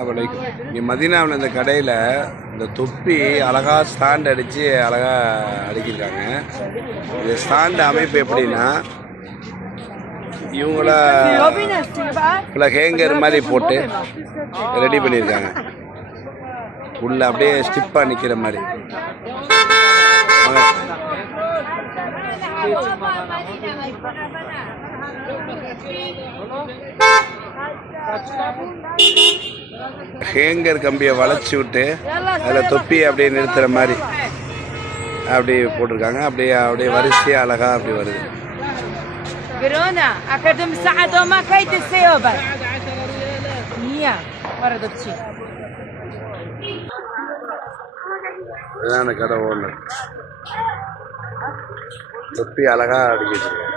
வலைக்கும். இங்கே மதீனாவில் இந்த கடையில் இந்த தொப்பி அழகாக ஸ்டாண்ட் அடித்து அழகாக அடுக்கியிருக்காங்க. இந்த ஸ்டாண்டு அமைப்பு எப்படின்னா இவங்கள ஃபுல்லாக ஹேங்கர் மாதிரி போட்டு ரெடி பண்ணியிருக்காங்க. உள்ள அப்படியே ஸ்டிப்பாக நிற்கிற மாதிரி. ஹேங்கர் கம்பியை வளைச்சி விட்டு அதில் தொப்பி அப்படியே நிறுத்துகிற மாதிரி அப்படி போட்டிருக்காங்க. அப்படியே அப்படியே வரிசையாக அழகாக அப்படி வருது. இதுதான் அந்த கடை ஓனர். தொப்பி அழகாக அடிக்க வச்சிருக்காங்க.